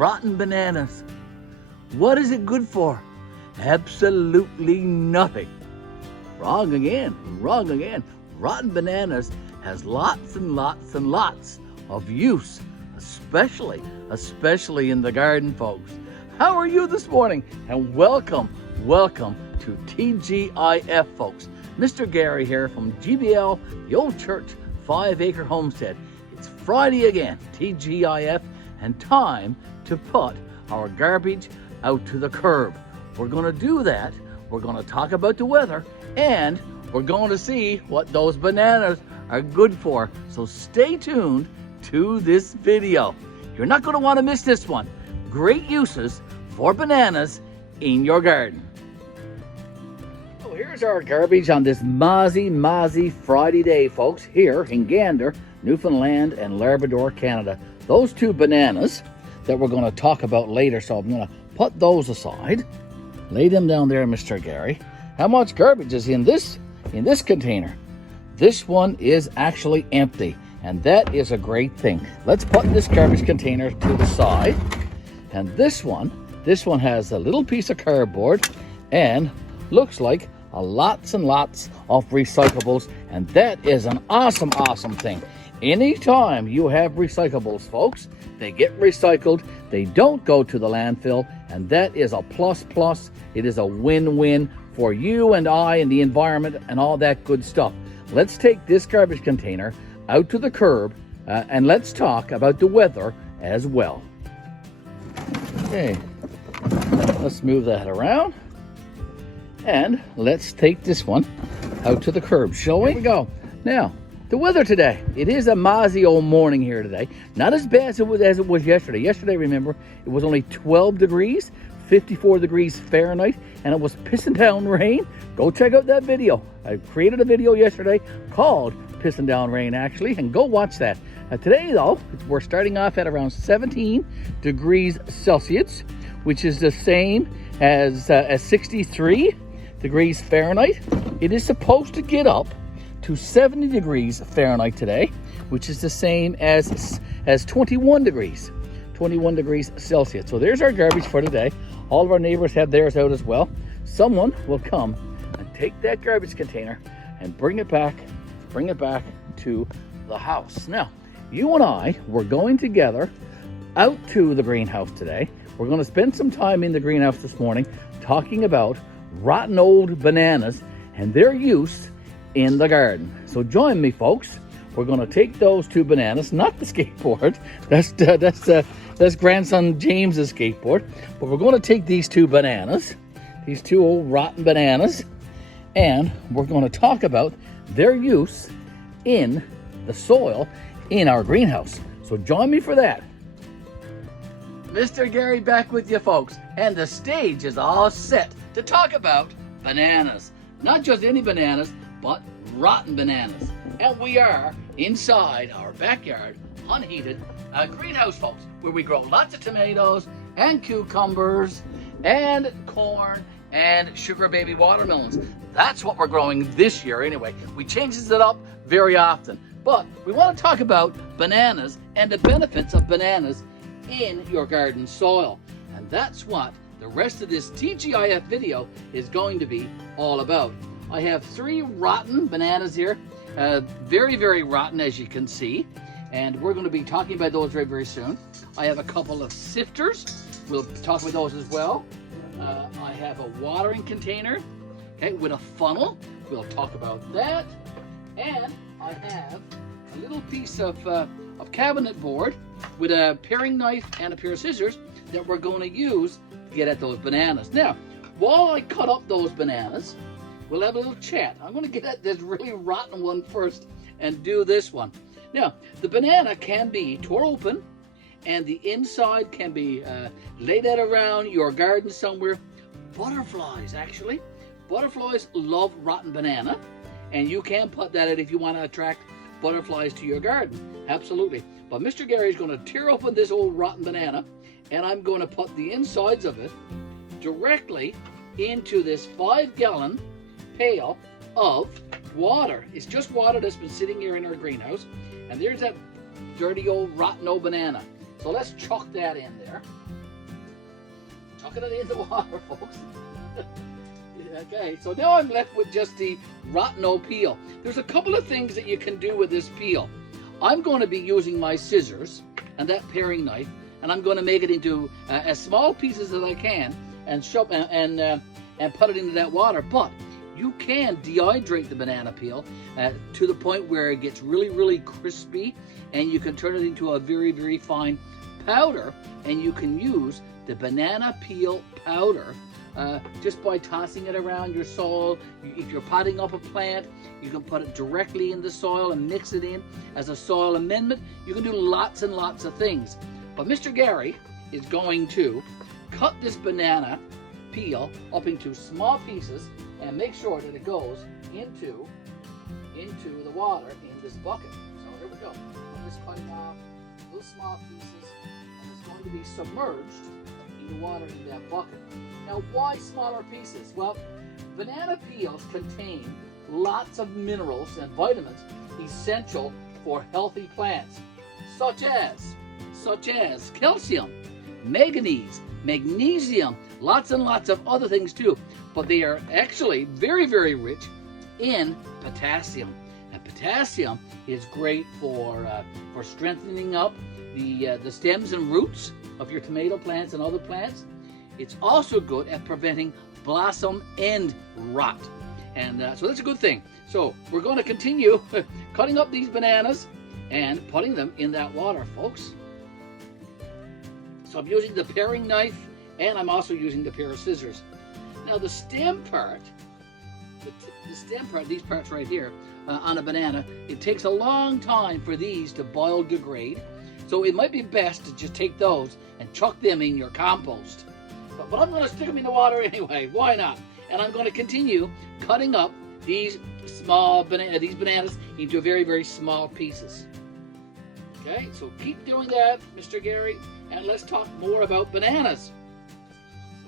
rotten bananas. What is it good for? Absolutely nothing. Wrong again, wrong again. Rotten bananas has lots and lots and lots of use, especially in the garden, folks. How are you this morning? And welcome to TGIF, folks. Mr. Garry here from GBL, the Old Church 5-acre homestead. It's Friday again, TGIF, and time to put our garbage out to the curb. We're going to do that. We're going to talk about the weather, and we're going to see what those bananas are good for. So stay tuned to this video. You're not going to want to miss this one. Great uses for bananas in your garden. So here's our garbage on this mozzie Friday day, folks, here in Gander, Newfoundland and Labrador, Canada. Those two bananas that we're going to talk about later, so I'm going to put those aside. Lay them down there, Mr. Garry. How much garbage is in this container? This one is actually empty, and that is a great thing. Let's put this garbage container to the side. And this one has a little piece of cardboard and looks like lots and lots of recyclables, and that is an awesome thing. Anytime you have recyclables, folks, they get recycled, they don't go to the landfill, and that is a plus. It is a win-win for you and I and the environment and all that good stuff. Let's take this garbage container out to the curb and let's talk about the weather as well. Okay, let's move that around and let's take this one out to the curb, shall we? Here we go. Now, the weather today, it is a mozzie old morning here today. Not as bad as it was yesterday. Yesterday, remember, it was only 12 degrees, 54 degrees Fahrenheit, and it was pissing down rain. Go check out that video. I created a video yesterday called Pissing Down Rain, actually, and go watch that. Today, though, we're starting off at around 17 degrees Celsius, which is the same as 63 degrees Fahrenheit. It is supposed to get up to 70 degrees Fahrenheit today, which is the same as 21 degrees Celsius. So there's our garbage for today. All of our neighbors have theirs out as well. Someone will come and take that garbage container and bring it back to the house. Now, you and I, we're going together out to the greenhouse today. We're going to spend some time in the greenhouse this morning talking about rotten old bananas and their use in the garden. So join me, folks. We're going to take those two bananas, not the skateboard. That's grandson James's skateboard. But we're going to take these two bananas, these two old rotten bananas, and we're going to talk about their use in the soil in our greenhouse. So join me for that. Mr. Garry back with you, folks, and the stage is all set to talk about bananas. Not just any bananas, but rotten bananas. And we are inside our backyard, unheated greenhouse, folks, where we grow lots of tomatoes and cucumbers and corn and sugar baby watermelons. That's what we're growing this year anyway. We change it up very often. But we want to talk about bananas and the benefits of bananas in your garden soil. And that's what the rest of this TGIF video is going to be all about. I have 3 rotten bananas here, very rotten, as you can see, and we're going to be talking about those very soon. I have a couple of sifters. We'll talk about those as well. I have a watering container, okay, with a funnel. We'll talk about that. And I have a little piece of cabinet board with a paring knife and a pair of scissors that we're going to use to get at those bananas. Now, while I cut up those bananas, we'll have a little chat. I'm going to get at this really rotten one first and do this one. Now, the banana can be tore open, and the inside can be laid out around your garden somewhere. Butterflies, actually. Butterflies love rotten banana, and you can put that in if you want to attract butterflies to your garden. Absolutely. But Mr. Garry's going to tear open this old rotten banana, and I'm going to put the insides of it directly into this 5-gallon pail of water. It's just water that's been sitting here in our greenhouse, and there's that dirty old rotten old banana. So let's chuck that in there. Chucking it in the water, folks. Okay, so now I'm left with just the rotten old peel. There's a couple of things that you can do with this peel. I'm going to be using my scissors and that paring knife, and I'm going to make it into as small pieces as I can and shove and put it into that water. But you can dehydrate the banana peel to the point where it gets really, really crispy, and you can turn it into a very, very fine powder, and you can use the banana peel powder just by tossing it around your soil. If you're potting up a plant, you can put it directly in the soil and mix it in as a soil amendment. You can do lots and lots of things. But Mr. Garry is going to cut this banana peel up into small pieces and make sure that it goes into the water in this bucket. So here we go. I'm just cutting off little small pieces, and it's going to be submerged in the water in that bucket. Now, why smaller pieces? Well, banana peels contain lots of minerals and vitamins essential for healthy plants, such as calcium, manganese, magnesium, lots and lots of other things too. But they are actually very, very rich in potassium. And potassium is great for strengthening up the stems and roots of your tomato plants and other plants. It's also good at preventing blossom end rot. And so that's a good thing. So we're going to continue cutting up these bananas and putting them in that water, folks. So I'm using the paring knife, and I'm also using the pair of scissors. Now the stem part, these parts right here on a banana, it takes a long time for these to biodegrade. So it might be best to just take those and chuck them in your compost. But I'm going to stick them in the water anyway. Why not? And I'm going to continue cutting up these bananas into very, very small pieces. Okay, so keep doing that, Mr. Garry, and let's talk more about bananas.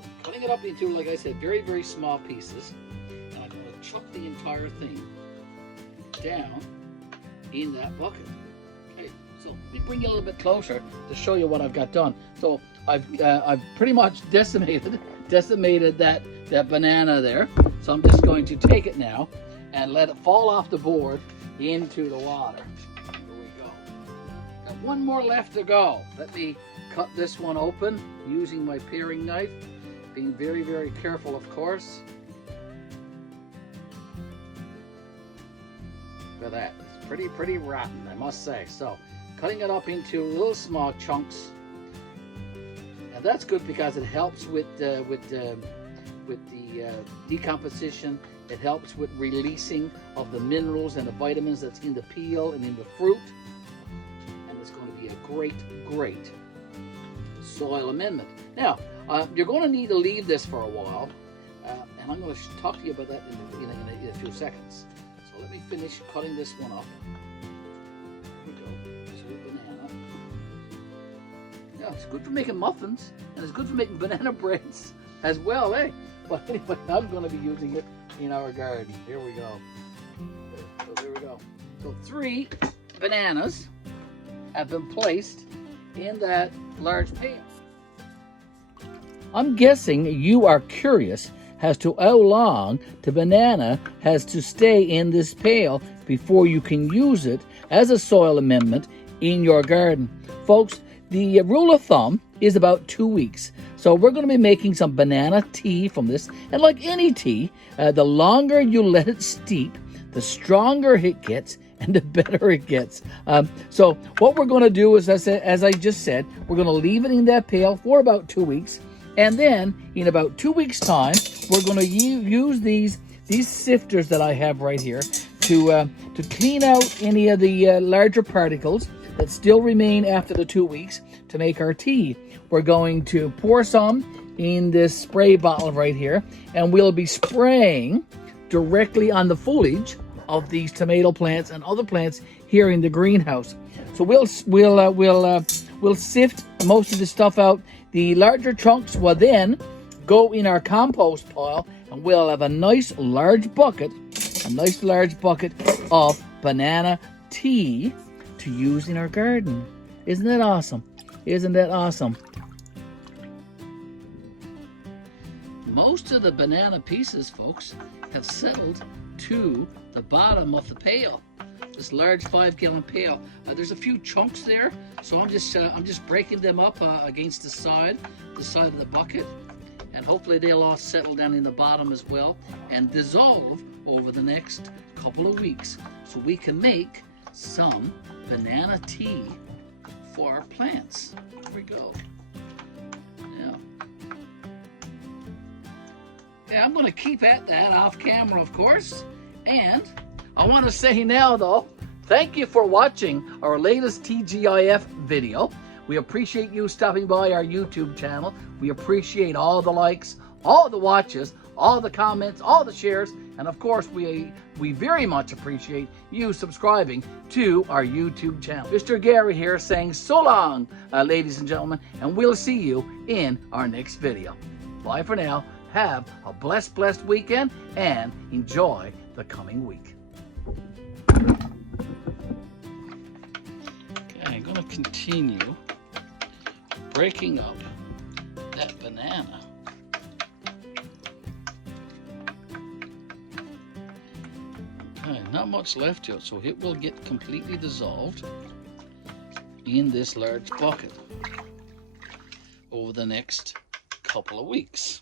So cutting it up into, like I said, very, very small pieces, and I'm going to chuck the entire thing down in that bucket. Okay, so let me bring you a little bit closer to show you what I've got done. So I've pretty much decimated that banana there. So I'm just going to take it now and let it fall off the board into the water. Here we go. Got one more left to go. Let me cut this one open using my paring knife, being very, very careful, of course. Look at that. It's pretty rotten, I must say. So cutting it up into little small chunks. And that's good because it helps with the decomposition. It helps with releasing of the minerals and the vitamins that's in the peel and in the fruit. And it's going to be a great soil amendment. Now, you're going to need to leave this for a while, and I'm going to talk to you about that in a few seconds. So let me finish cutting this one up. Here we go. So banana. Yeah, it's good for making muffins, and it's good for making banana breads as well, eh? But anyway, I'm going to be using it in our garden. Here we go. So there we go. So 3 bananas have been placed in that large pail. I'm guessing you are curious as to how long the banana has to stay in this pail before you can use it as a soil amendment in your garden. Folks, the rule of thumb is about 2 weeks. So we're going to be making some banana tea from this. And like any tea, the longer you let it steep, the stronger it gets and the better it gets. So what we're going to do is, as I just said, we're going to leave it in that pail for about 2 weeks. And then in about 2 weeks' time, we're going to use these sifters that I have right here to clean out any of the larger particles that still remain after the 2 weeks to make our tea. We're going to pour some in this spray bottle right here, and we'll be spraying directly on the foliage of these tomato plants and other plants here in the greenhouse. So we'll sift most of the stuff out. The larger chunks will then go in our compost pile, and we'll have a nice large bucket of banana tea to use in our garden. Isn't that awesome? Isn't that awesome? Most of the banana pieces, folks, have settled to the bottom of the pail. This large 5-gallon pail. There's a few chunks there, so I'm just breaking them up against the side of the bucket, and hopefully they'll all settle down in the bottom as well and dissolve over the next couple of weeks, so we can make some banana tea for our plants. Here we go. Yeah, I'm going to keep at that off camera, of course. And I want to say now, though, thank you for watching our latest TGIF video. We appreciate you stopping by our YouTube channel. We appreciate all the likes, all the watches, all the comments, all the shares, and of course, we very much appreciate you subscribing to our YouTube channel. Mr. Garry here saying so long, ladies and gentlemen, and we'll see you in our next video. Bye for now. Have a blessed weekend and enjoy the coming week. Okay, I'm going to continue breaking up that banana. Okay, not much left yet, so it will get completely dissolved in this large bucket over the next couple of weeks.